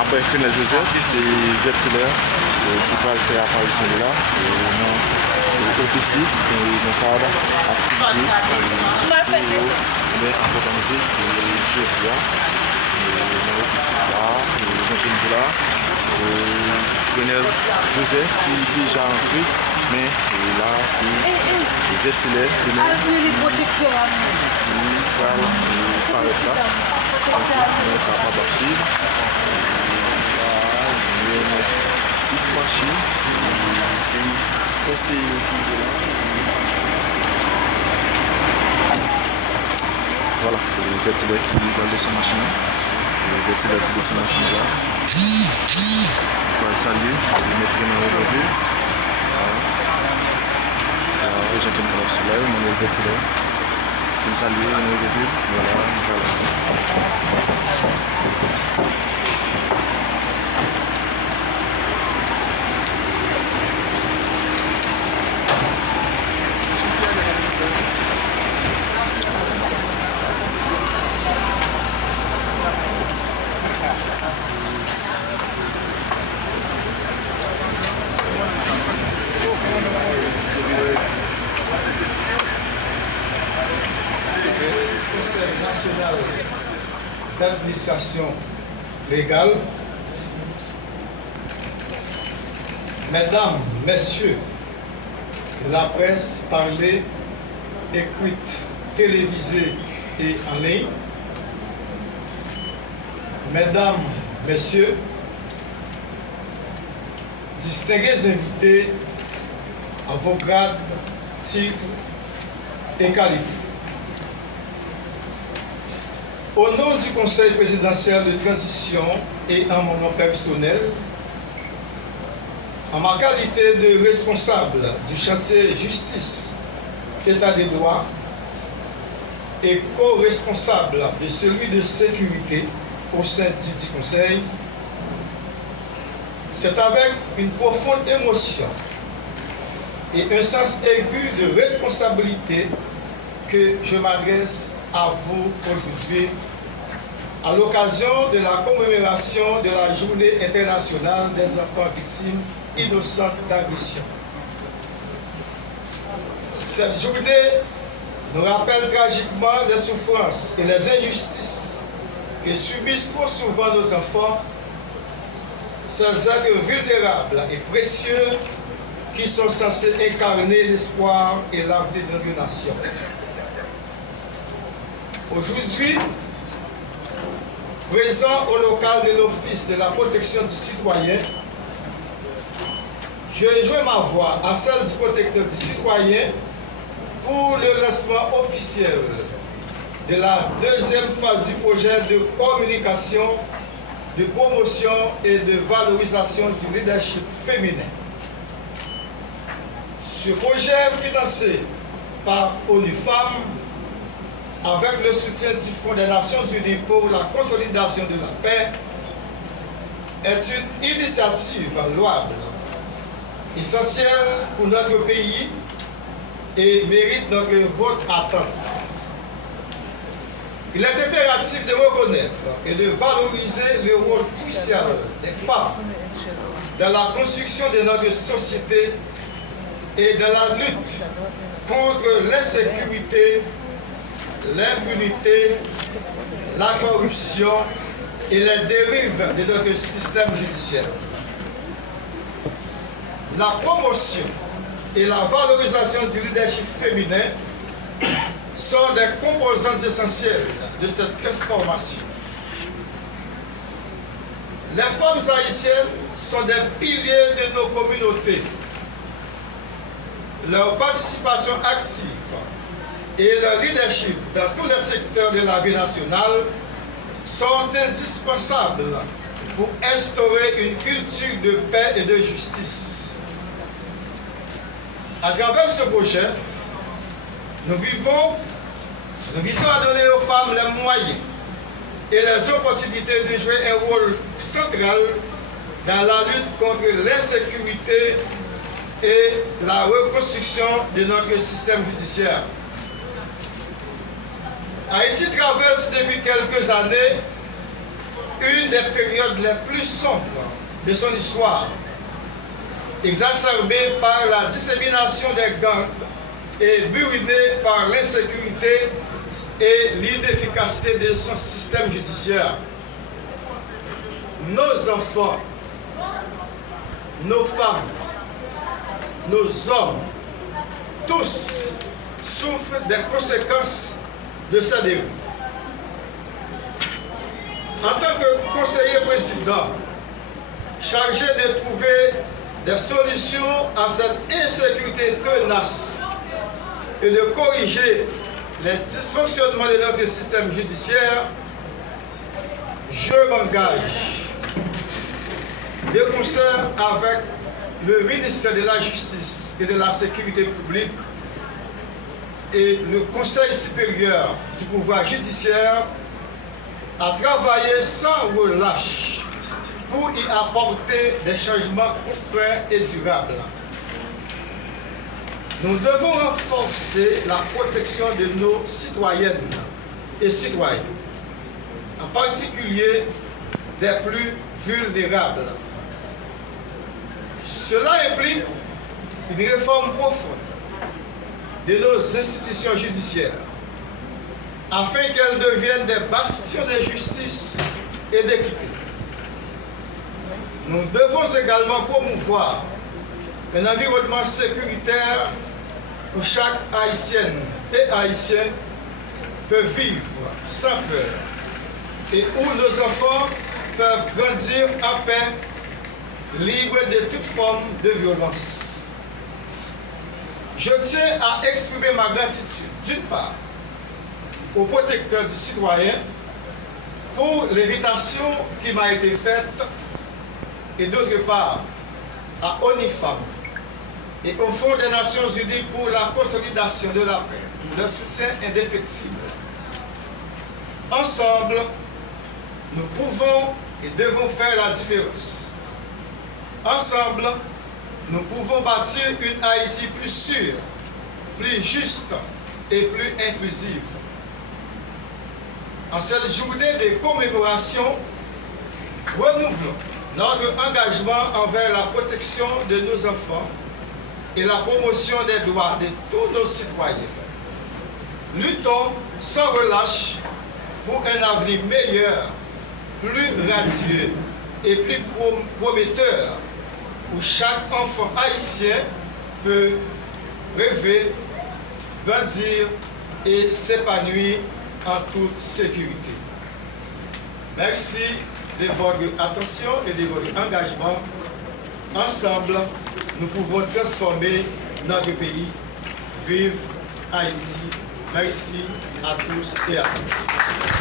Après, Fenel Joseph, c'est Vertilaire qui va faire apparition là. OPC, dans cadre activité, mais en tant musique, Josia, dans OPC là, dans là, Fenel Joseph qui est déjà entré, mais là c'est Vertilaire, les protecteurs. qui va paraître ça. Donc, on est capable de suivre. Il y a 6 machines. Conseiller voilà, le ventilateur qui va de sa machine. Le ventilateur de sa machine là. On va le saluer, on va le mettre dans le revue. Les gens qui me parlent au soleil, on va le ventilateur. On va saluer, on va le revue. Voilà. National d'administration légale, mesdames, messieurs, de la presse parlée, écrite, télévisée et en ligne, mesdames, messieurs, distingués invités à vos grades, titres et qualités. Au nom du Conseil présidentiel de transition et en mon nom personnel, en ma qualité de responsable du chantier justice, état des droits et co-responsable de celui de sécurité au sein du Conseil, c'est avec une profonde émotion et un sens aigu de responsabilité que je m'adresse à vous aujourd'hui à l'occasion de la commémoration de la Journée internationale des enfants victimes innocentes d'agression. Cette journée nous rappelle tragiquement les souffrances et les injustices que subissent trop souvent nos enfants, ces êtres vulnérables et précieux qui sont censés incarner l'espoir et l'avenir de notre nation. Aujourd'hui, présent au local de l'Office de la protection du citoyen, je joins ma voix à celle du protecteur du citoyen pour le lancement officiel de la deuxième phase du projet de communication, de promotion et de valorisation du leadership féminin. Ce projet financé par ONU Femmes avec le soutien du Fonds des Nations Unies pour la consolidation de la paix, est une initiative louable, essentielle pour notre pays et mérite notre haute attente. Il est impératif de reconnaître et de valoriser le rôle crucial des femmes dans la construction de notre société et dans la lutte contre l'insécurité, l'impunité, la corruption et les dérives de notre système judiciaire. La promotion et la valorisation du leadership féminin sont des composantes essentielles de cette transformation. Les femmes haïtiennes sont des piliers de nos communautés. Leur participation active et leur leadership dans tous les secteurs de la vie nationale sont indispensables pour instaurer une culture de paix et de justice. À travers ce projet, nous visons à donner aux femmes les moyens et les opportunités de jouer un rôle central dans la lutte contre l'insécurité et la reconstruction de notre système judiciaire. Haïti traverse depuis quelques années une des périodes les plus sombres de son histoire, exacerbée par la dissémination des gangs et burinée par l'insécurité et l'inefficacité de son système judiciaire. Nos enfants, nos femmes, nos hommes, tous souffrent des conséquences de sa dérive. En tant que conseiller président, chargé de trouver des solutions à cette insécurité tenace et de corriger les dysfonctionnements de notre système judiciaire, je m'engage de concert avec le ministère de la Justice et de la Sécurité publique et le Conseil supérieur du pouvoir judiciaire à travailler sans relâche pour y apporter des changements concrets et durables. Nous devons renforcer la protection de nos citoyennes et citoyens, en particulier des plus vulnérables. Cela implique une réforme profonde de nos institutions judiciaires, afin qu'elles deviennent des bastions de justice et d'équité. Nous devons également promouvoir un environnement sécuritaire où chaque Haïtienne et Haïtien peut vivre sans peur et où nos enfants peuvent grandir en paix, libres de toute forme de violence. Je tiens à exprimer ma gratitude, d'une part, au protecteur du citoyen pour l'invitation qui m'a été faite et d'autre part à ONIFAM et au Fonds des Nations Unies pour la consolidation de la paix pour leur soutien indéfectible. Ensemble, nous pouvons et devons faire la différence. Ensemble, nous pouvons bâtir une Haïti plus sûre, plus juste et plus inclusive. En cette journée de commémoration, renouvelons notre engagement envers la protection de nos enfants et la promotion des droits de tous nos citoyens. Luttons sans relâche pour un avenir meilleur, plus radieux et plus prometteur, où chaque enfant haïtien peut rêver, grandir et s'épanouir en toute sécurité. Merci de votre attention et de votre engagement. Ensemble, nous pouvons transformer notre pays. Vive Haïti! Merci à tous et à toutes.